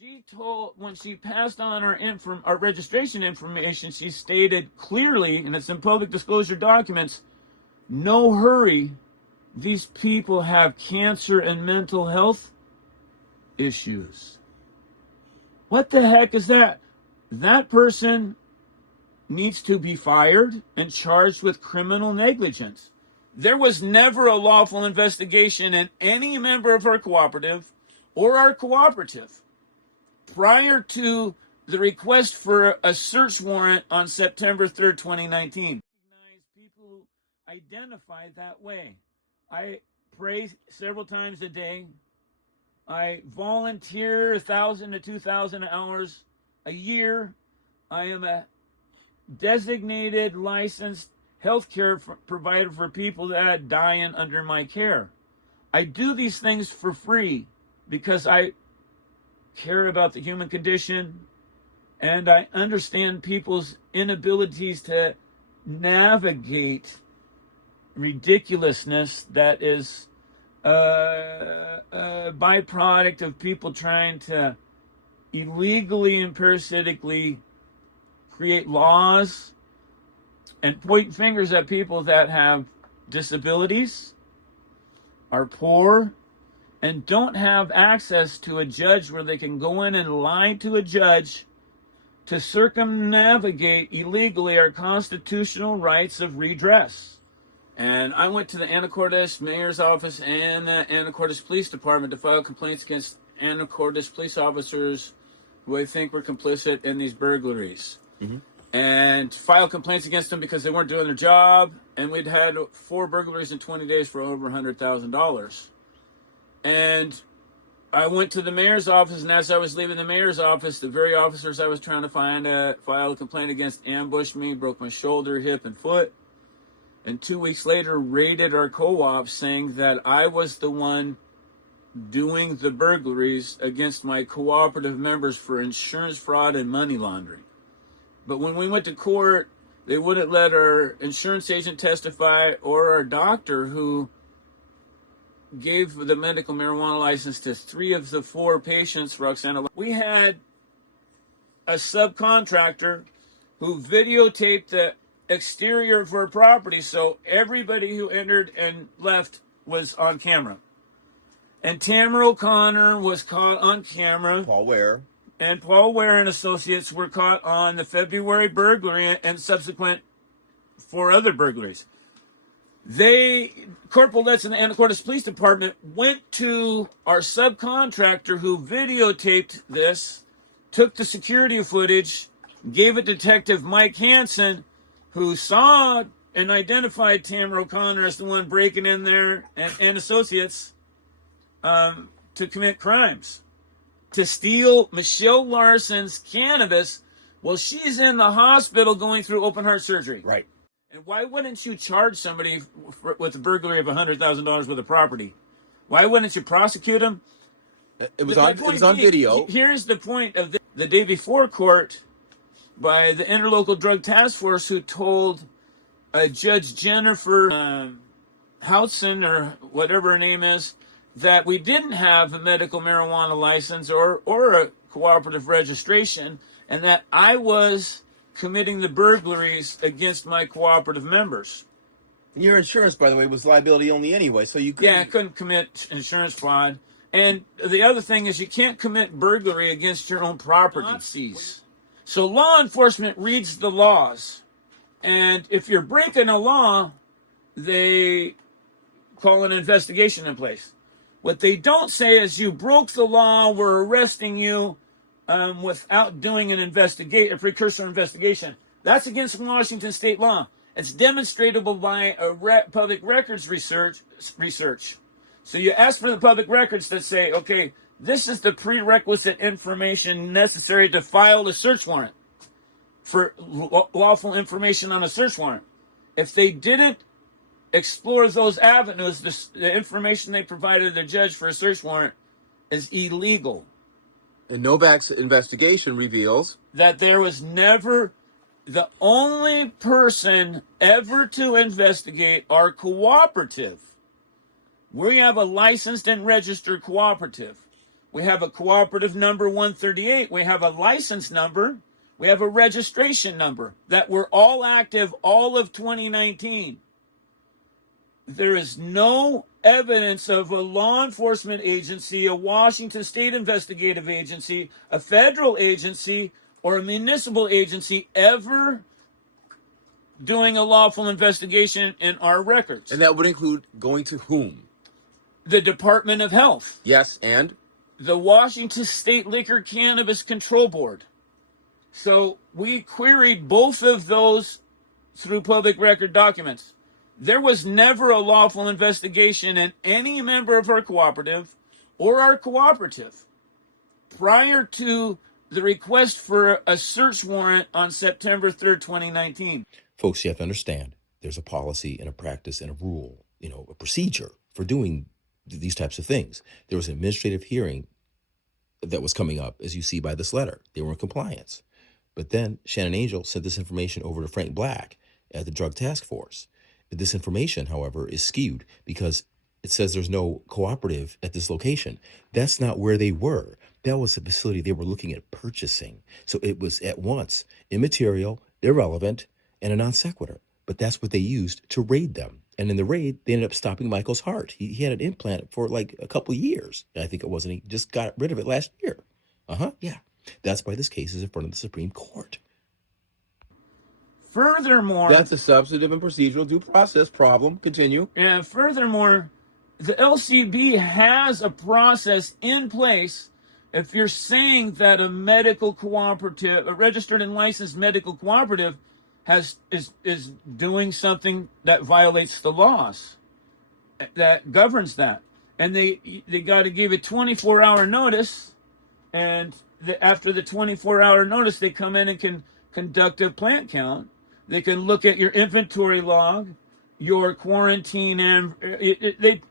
She told, when she passed on our registration information, she stated clearly, and it's in public disclosure documents, no hurry. These people have cancer and mental health issues. What the heck is that? That person needs to be fired and charged with criminal negligence. There was never a lawful investigation in any member of our cooperative or our cooperative prior to the request for a search warrant on September 3rd, 2019. People identified that way. I pray several times a day. I volunteer 1,000 to 2,000 hours a year. I am a designated licensed healthcare provider for people that die under my care. I do these things for free because I care about the human condition, and I understand people's inabilities to navigate ridiculousness that is a byproduct of people trying to illegally and parasitically create laws and point fingers at people that have disabilities, are poor, and don't have access to a judge where they can go in and lie to a judge to circumnavigate illegally our constitutional rights of redress. And I went to the Anacortes Mayor's Office and the Anacortes Police Department to file complaints against Anacortes police officers who I think were complicit in these burglaries. Mm-hmm. And file complaints against them because they weren't doing their job. And we'd had 4 burglaries in 20 days for over $100,000. And I went to the mayor's office, and as I was leaving the mayor's office, the very officers I was trying to file a complaint against ambushed me, broke my shoulder, hip, and foot. And 2 weeks later, raided our co-op, saying that I was the one doing the burglaries against my cooperative members for insurance fraud and money laundering. But when we went to court, they wouldn't let our insurance agent testify or our doctor, who gave the medical marijuana license to 3 of the 4 patients, Roxana. We had a subcontractor who videotaped the exterior of our property, so everybody who entered and left was on camera. And Tamara O'Connor was caught on camera. Paul Ware. And Paul Ware and Associates were caught on the February burglary and subsequent 4 other burglaries. Corporal Letts and the Anacortes Police Department went to our subcontractor who videotaped this, took the security footage, gave it to Detective Mike Hansen, who saw and identified Tamara O'Connor as the one breaking in there and Associates to commit crimes, to steal Michelle Larson's cannabis while she's in the hospital going through open heart surgery. Right. And why wouldn't you charge somebody with a burglary of $100,000 worth of property? Why wouldn't you prosecute them? It was on video. Here's the point of the day before court by the Interlocal Drug Task Force, who told Judge Jennifer Houtzen, or whatever her name is, that we didn't have a medical marijuana license or a cooperative registration, and that I was committing the burglaries against my cooperative members. Your insurance, by the way, was liability only anyway, so you couldn't... Yeah, I couldn't commit insurance fraud. And the other thing is, you can't commit burglary against your own property. So law enforcement reads the laws, and if you're breaking a law, they call an investigation in place. What they don't say is, you broke the law, we're arresting you without doing a precursor investigation. That's against Washington state law. It's demonstratable by a public records research. So you ask for the public records that say, okay, this is the prerequisite information necessary to file a search warrant for lawful information on a search warrant. If they didn't explore those avenues, the information they provided the judge for a search warrant is illegal. And Novak's investigation reveals that there was never the only person ever to investigate our cooperative. We have a licensed and registered cooperative. We have a cooperative number 138. We have a license number. We have a registration number that were all active all of 2019. There is no evidence of a law enforcement agency, a Washington State investigative agency, a federal agency, or a municipal agency ever doing a lawful investigation in our records. And that would include going to whom? The Department of Health. Yes, and? The Washington State Liquor Cannabis Control Board. So we queried both of those through public record documents. There was never a lawful investigation in any member of our cooperative or our cooperative prior to the request for a search warrant on September 3rd, 2019. Folks, you have to understand, there's a policy and a practice and a rule, a procedure for doing these types of things. There was an administrative hearing that was coming up, as you see by this letter. They were in compliance. But then Shannon Angel sent this information over to Frank Black at the Drug Task Force. This information, however, is skewed because it says there's no cooperative at this location. That's not where they were. That was a facility they were looking at purchasing. So it was at once immaterial, irrelevant, and a non sequitur. But that's what they used to raid them. And in the raid, they ended up stopping Michael's heart. He had an implant for like a couple of years. I think it was, and he just got rid of it last year. Yeah. That's why this case is in front of the Supreme Court. Furthermore, That's a substantive and procedural due process problem. Continue. and furthermore, the LCB has a process in place. If you're saying that a medical cooperative, a registered and licensed medical cooperative, is doing something that violates the laws that governs that, and they got to give a 24-hour notice, and after the 24-hour notice, they come in and can conduct a plant count. They can look at your inventory log, your quarantine, and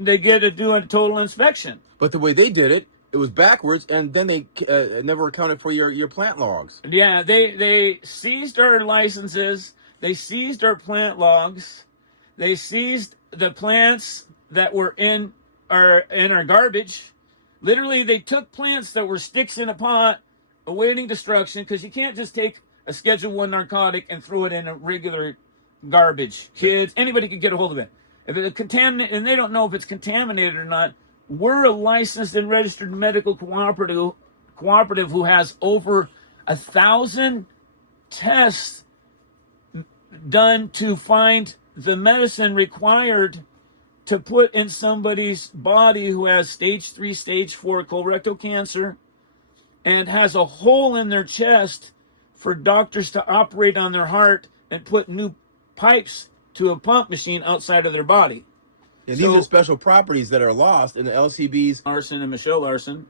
they get to do a total inspection. But the way they did it, it was backwards, and then they never accounted for your plant logs. Yeah, they seized our licenses. They seized our plant logs. They seized the plants that were in our garbage. Literally, they took plants that were sticks in a pot, awaiting destruction, because you can't just take a Schedule I narcotic and throw it in a regular garbage. Kids, anybody could get a hold of it. If it's contaminated, and they don't know if it's contaminated or not, we're a licensed and registered medical cooperative who has over 1,000 tests done to find the medicine required to put in somebody's body who has stage 3, stage 4 colorectal cancer and has a hole in their chest for doctors to operate on their heart and put new pipes to a pump machine outside of their body. And these are special properties that are lost in the LCB's. Larson and Michelle Larson.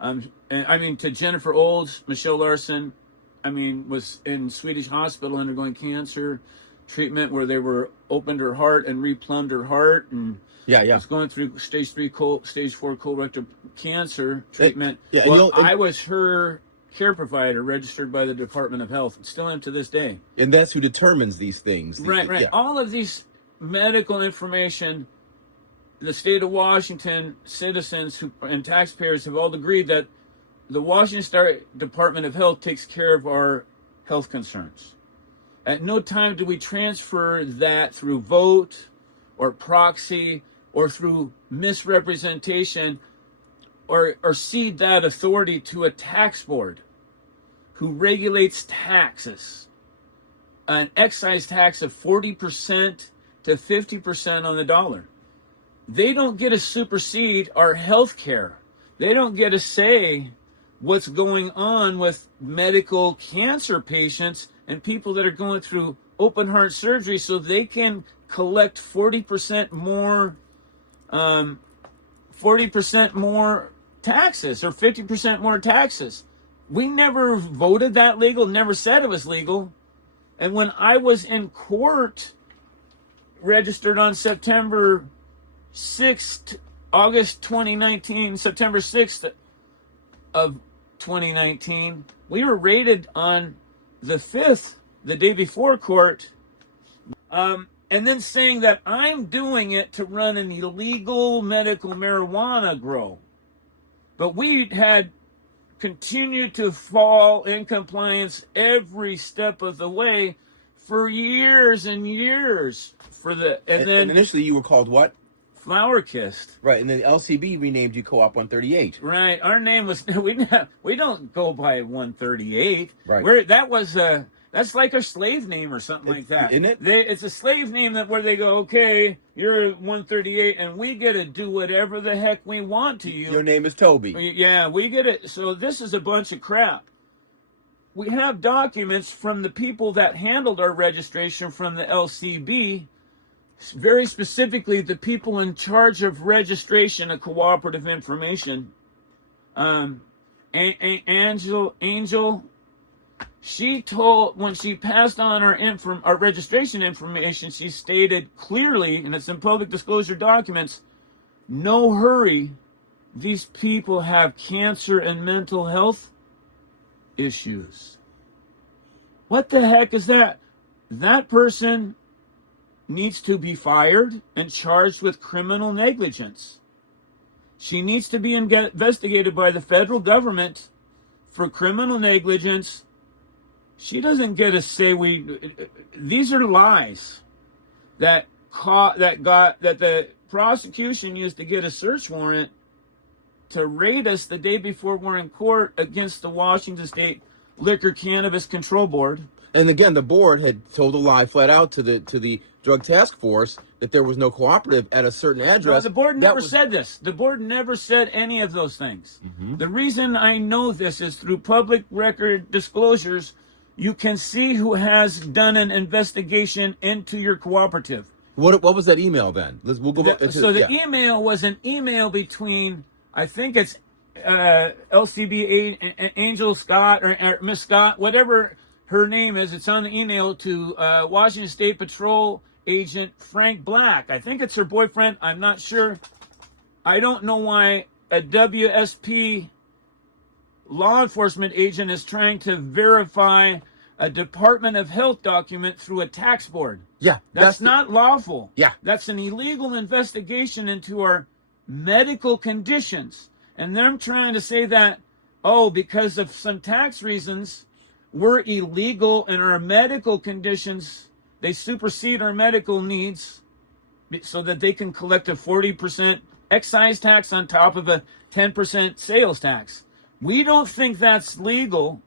To Jennifer Olds, Michelle Larson, was in Swedish hospital undergoing cancer treatment where they were opened her heart and replumbed her heart, and was going through stage 4 colorectal cancer treatment. I was her care provider, registered by the Department of Health, and still am to this day. And that's who determines these things. Right. Yeah. All of these medical information, the state of Washington citizens and taxpayers have all agreed that the Washington State Department of Health takes care of our health concerns. At no time do we transfer that through vote or proxy or through misrepresentation or cede that authority to a tax board who regulates taxes. An excise tax of 40% to 50% on the dollar. They don't get to supersede our health care. They don't get to say what's going on with medical cancer patients and people that are going through open heart surgery so they can collect 40% more taxes or 50% more taxes. We never voted that legal, never said it was legal. And when I was in court, registered on September 6th, August 2019, September 6th of 2019, we were raided on the 5th, the day before court, and then saying that I'm doing it to run an illegal medical marijuana grow. But we had continued to fall in compliance every step of the way for years and years. And then initially you were called what? Flower Kissed. Right, and then the LCB renamed you Co-op 138. Right, our name was we don't go by 138. Right. That's like a slave name or something like that. Isn't it? It's a slave name where they go, okay, you're 138, and we get to do whatever the heck we want to you. Your name is Toby. Yeah, we get it. So this is a bunch of crap. We have documents from the people that handled our registration from the LCB, very specifically the people in charge of registration of cooperative information. Angel, she told, when she passed on our registration information, she stated clearly, and it's in public disclosure documents, no hurry. These people have cancer and mental health issues. What the heck is that? That person needs to be fired and charged with criminal negligence. She needs to be investigated by the federal government for criminal negligence. She doesn't get to say these are lies that the prosecution used to get a search warrant to raid us the day before we're in court against the Washington State Liquor Cannabis Control Board. And again, the board had told a lie flat out to the drug task force that there was no cooperative at a certain address. No, the board never said this. The board never said any of those things. Mm-hmm. The reason I know this is through public record disclosures. You can see who has done an investigation into your cooperative. What was that email then? We'll go back. Email was an email between, I think it's LCB Angel Scott or Miss Scott, whatever her name is. It's on the email to Washington State Patrol Agent Frank Black. I think it's her boyfriend. I'm not sure. I don't know why a WSP law enforcement agent is trying to verify a Department of Health document through a tax board. Yeah. That's not lawful. Yeah. That's an illegal investigation into our medical conditions. And they're trying to say that, because of some tax reasons, we're illegal and our medical conditions, they supersede our medical needs so that they can collect a 40% excise tax on top of a 10% sales tax. We don't think that's legal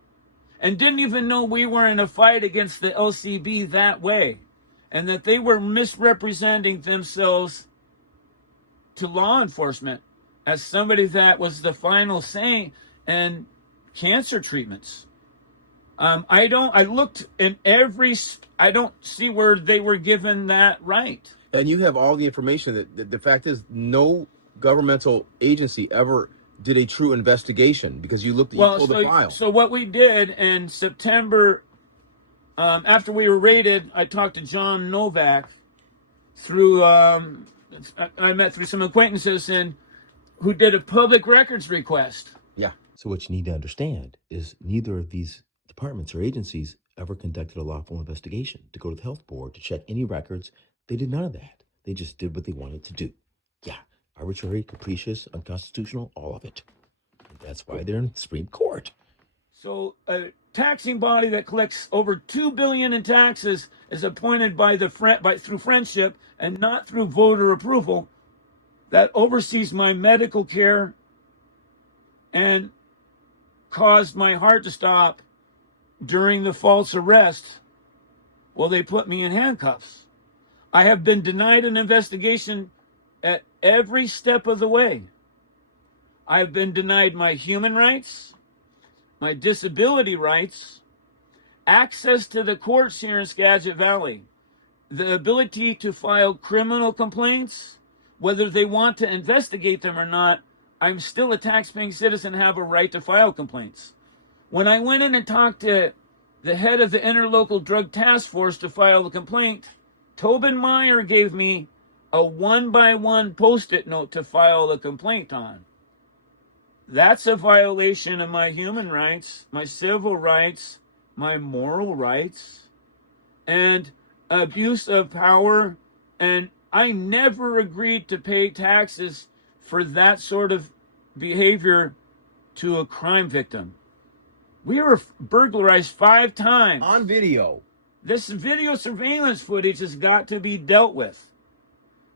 and didn't even know we were in a fight against the LCB that way and that they were misrepresenting themselves to law enforcement as somebody that was the final say in cancer treatments. I looked in I don't see where they were given that right. And you have all the information that the fact is no governmental agency ever did a true investigation because you pulled the file. So what we did in September, after we were raided, I talked to John Novak through, I met through some acquaintances who did a public records request. Yeah. So what you need to understand is neither of these departments or agencies ever conducted a lawful investigation to go to the health board to check any records. They did none of that. They just did what they wanted to do. Yeah. Arbitrary, capricious, unconstitutional, all of it. And that's why they're in the Supreme Court. So a taxing body that collects over $2 billion in taxes is appointed through friendship and not through voter approval that oversees my medical care and caused my heart to stop during the false arrest. Well, they put me in handcuffs. I have been denied an investigation at every step of the way. I've been denied my human rights, my disability rights, access to the courts here in Skagit Valley, the ability to file criminal complaints, whether they want to investigate them or not. I'm still a taxpaying citizen and have a right to file complaints. When I went in and talked to the head of the Interlocal Drug Task Force to file the complaint, Tobin Meyer gave me a 1-by-1 Post-it note to file a complaint on. That's a violation of my human rights, my civil rights, my moral rights, and abuse of power. And I never agreed to pay taxes for that sort of behavior to a crime victim. We were burglarized 5 times. On video. This video surveillance footage has got to be dealt with.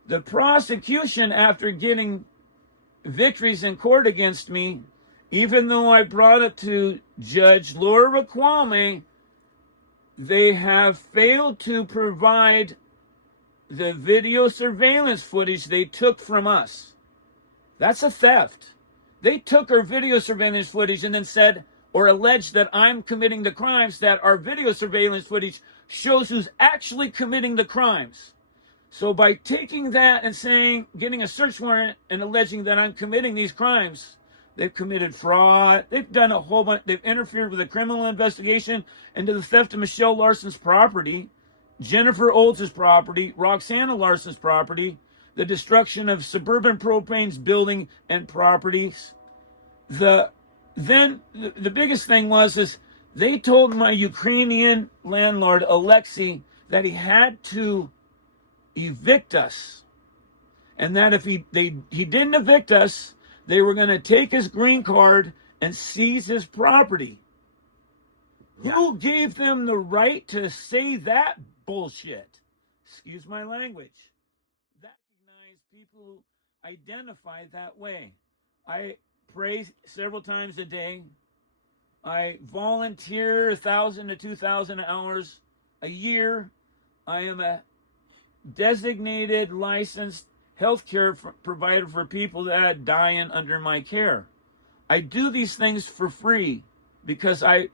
The prosecution, after getting victories in court against me, even though I brought it to Judge Laura Kwame, they have failed to provide the video surveillance footage they took from us. That's a theft. They took our video surveillance footage and then said, or alleged that I'm committing the crimes, that our video surveillance footage shows who's actually committing the crimes. So by taking that and saying, getting a search warrant and alleging that I'm committing these crimes, they've committed fraud. They've done a whole bunch. They've interfered with a criminal investigation into the theft of Michelle Larson's property, Jennifer Olds' property, Roxana Larson's property, the destruction of Suburban Propane's building and properties. Then the biggest thing was they told my Ukrainian landlord Alexei that he had to evict us, and that if he didn't evict us, they were going to take his green card and seize his property. Yeah. Who gave them the right to say that bullshit? Excuse my language. Recognize people who identify that way. I pray several times a day. I volunteer 1,000 to 2,000 hours a year. I am a designated licensed healthcare provider for people that are dying under my care. I do these things for free because I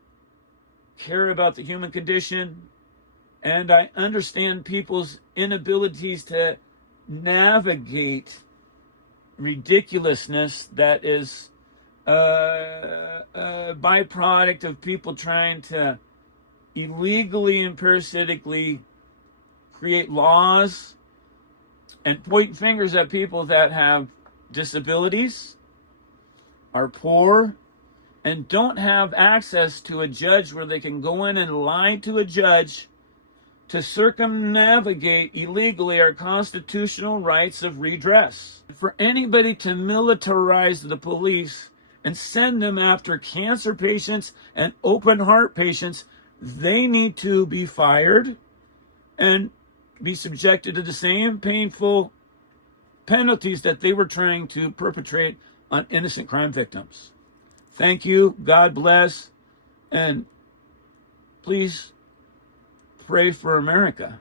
care about the human condition, and I understand people's inabilities to navigate ridiculousness that is a byproduct of people trying to illegally and parasitically create laws and point fingers at people that have disabilities, are poor, and don't have access to a judge where they can go in and lie to a judge to circumnavigate illegally our constitutional rights of redress. For anybody to militarize the police and send them after cancer patients and open heart patients, they need to be fired and be subjected to the same painful penalties that they were trying to perpetrate on innocent crime victims. Thank you. God bless. And please pray for America.